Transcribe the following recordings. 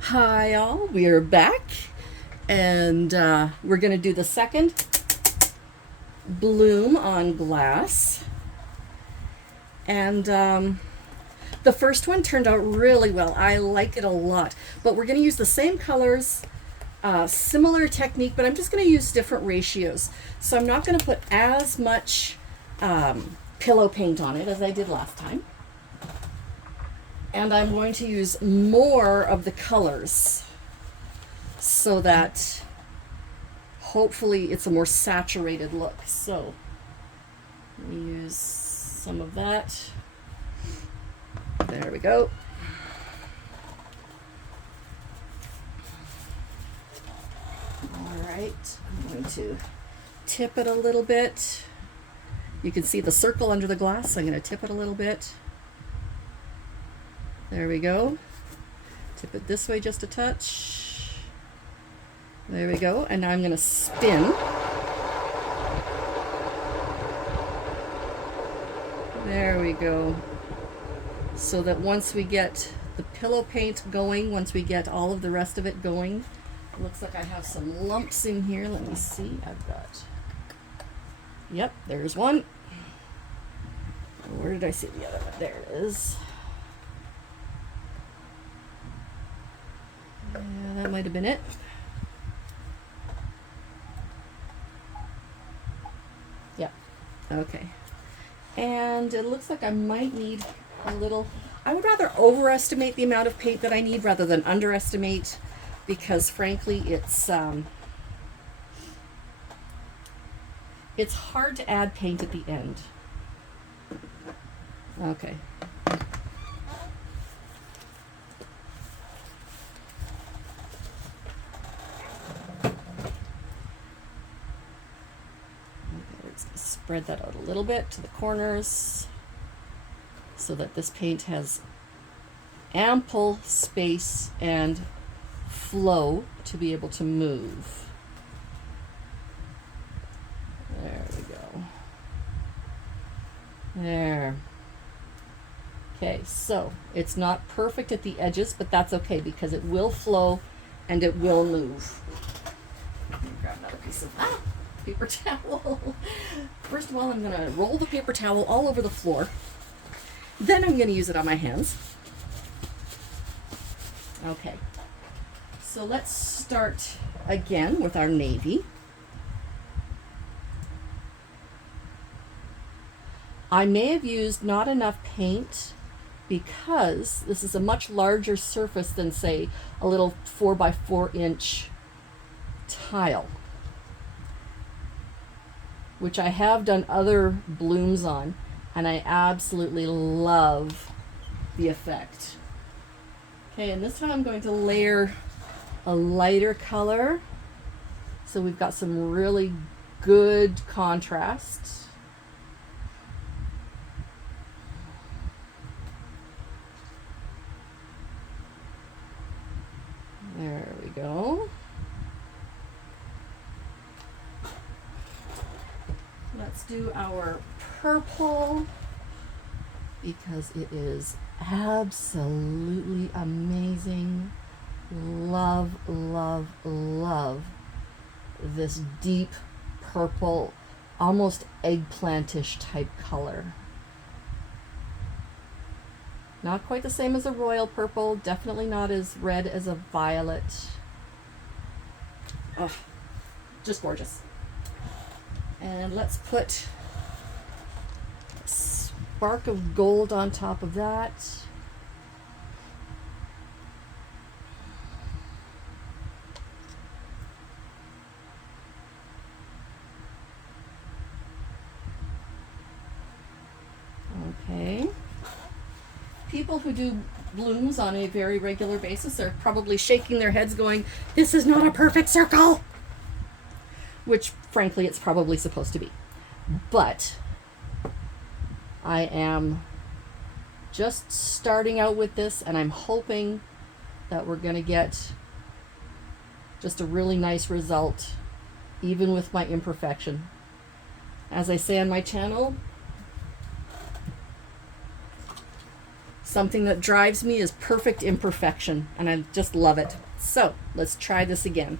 Hi all, we are back and we're going to do the second bloom on glass. And the first one turned out really well. I like it a lot. But we're going to use the same colors, similar technique, but I'm just going to use different ratios. So I'm not going to put as much pillow paint on it as I did last time. And I'm going to use more of the colors so that hopefully it's a more saturated look. So let me use some of that. There we go. All right, I'm going to tip it a little bit. You can see the circle under the glass, so I'm going to tip it a little bit. There we go. Tip it this way just a touch. There we go. And now I'm going to spin. There we go. So that once we get the pillow paint going, once we get all of the rest of it going, it looks like I have some lumps in here. Let me see. I've got, yep, there's one. Where did I see the other one? There it is. Yeah, that might have been it. Yep. Okay. And it looks like I might need a little. I would rather overestimate the amount of paint that I need rather than underestimate, because frankly it's hard to add paint at the end. Okay. Spread that out a little bit to the corners so that this paint has ample space and flow to be able to move. There we go. There. Okay, so it's not perfect at the edges, but that's okay because it will flow and it will move. Let me grab another piece of paper towel. First of all, I'm going to roll the paper towel all over the floor. Then I'm going to use it on my hands. Okay. So let's start again with our navy. I may have used not enough paint because this is a much larger surface than, say, a little 4x4 inch tile, which I have done other blooms on, and I absolutely love the effect. Okay, and this time I'm going to layer a lighter color, so we've got some really good contrast. There we go. Let's do our purple because it is absolutely amazing. Love, love, love this deep purple, almost eggplantish type color. Not quite the same as a royal purple, definitely not as red as a violet. Oh, just gorgeous. And let's put a spark of gold on top of that. Okay. People who do blooms on a very regular basis are probably shaking their heads going, "This is not a perfect circle," which frankly it's probably supposed to be. But I am just starting out with this, and I'm hoping that we're going to get just a really nice result, even with my imperfection. As I say on my channel, Something that drives me is perfect imperfection, and I just love it. So let's try this again.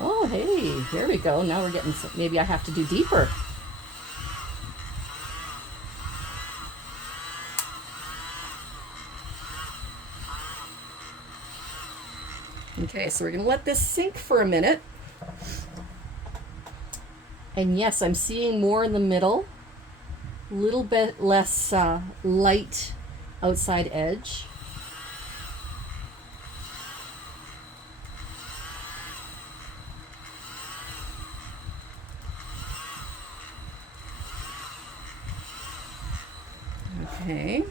Oh, hey, here we go. Now we're getting some, maybe I have to do deeper. Okay, so we're going to let this sink for a minute. And yes, I'm seeing more in the middle, a little bit less light outside edge. Okay.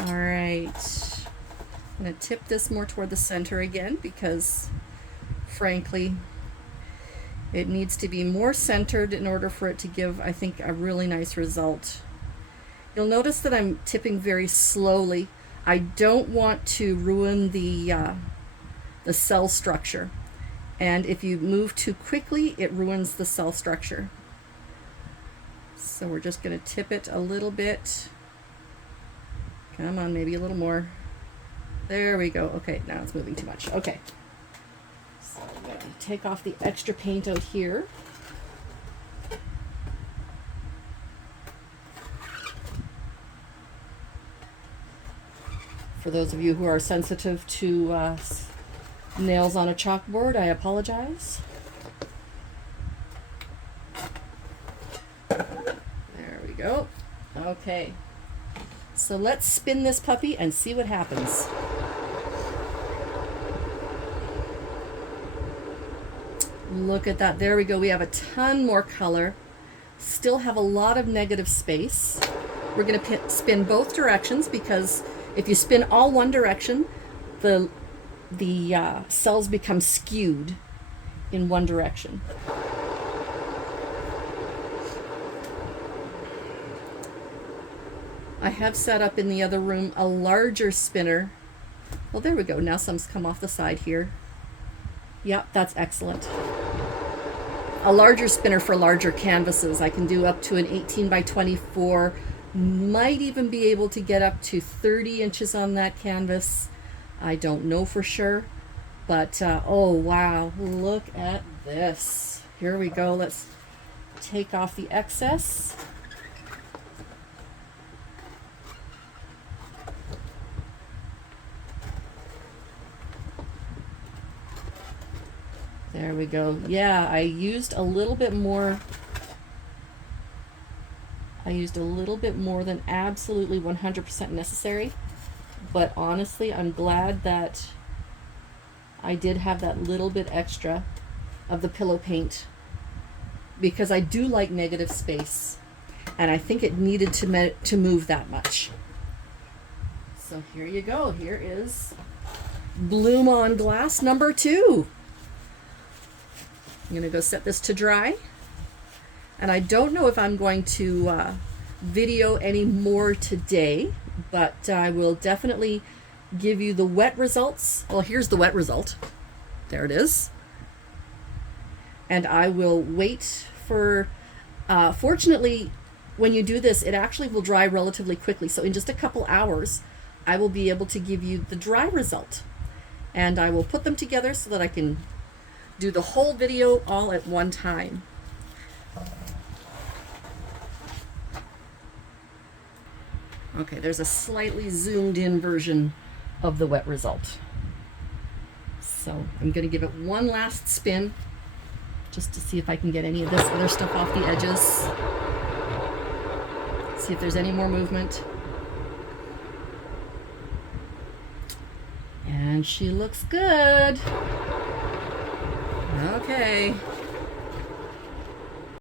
All right. I'm going to tip this more toward the center again because, frankly, it needs to be more centered in order for it to give, I think, a really nice result. You'll notice that I'm tipping very slowly. I don't want to ruin the cell structure. And if you move too quickly, it ruins the cell structure. So we're just going to tip it a little bit. Come on, maybe a little more. There we go. Okay, now it's moving too much. Okay. So I'm going to take off the extra paint out here. For those of you who are sensitive to nails on a chalkboard, I apologize. There we go. Okay. So let's spin this puppy and see what happens. Look at that. There we go. We have a ton more color. Still have a lot of negative space. We're going to spin both directions because if you spin all one direction, the cells become skewed in one direction. I have set up in the other room a larger spinner. Well, there we go. Now some's come off the side here. Yep, that's excellent. A larger spinner for larger canvases. I can do up to an 18 by 24. Might even be able to get up to 30 inches on that canvas. I don't know for sure. But, oh wow, look at this. Here we go. Let's take off the excess. There we go. Yeah, I used a little bit more. I used a little bit more than absolutely 100% necessary. But honestly, I'm glad that I did have that little bit extra of the pillow paint because I do like negative space. And I think it needed to move that much. So here you go. Here is Bloom on Glass number 2. I'm going to go set this to dry. And I don't know if I'm going to video any more today, but I will definitely give you the wet results. Well, here's the wet result. There it is. And I will wait for, fortunately, when you do this, it actually will dry relatively quickly. So in just a couple hours, I will be able to give you the dry result. And I will put them together so that I can do the whole video all at one time. Okay, there's a slightly zoomed in version of the wet result. So I'm going to give it one last spin just to see if I can get any of this other stuff off the edges. See if there's any more movement. And she looks good. Okay.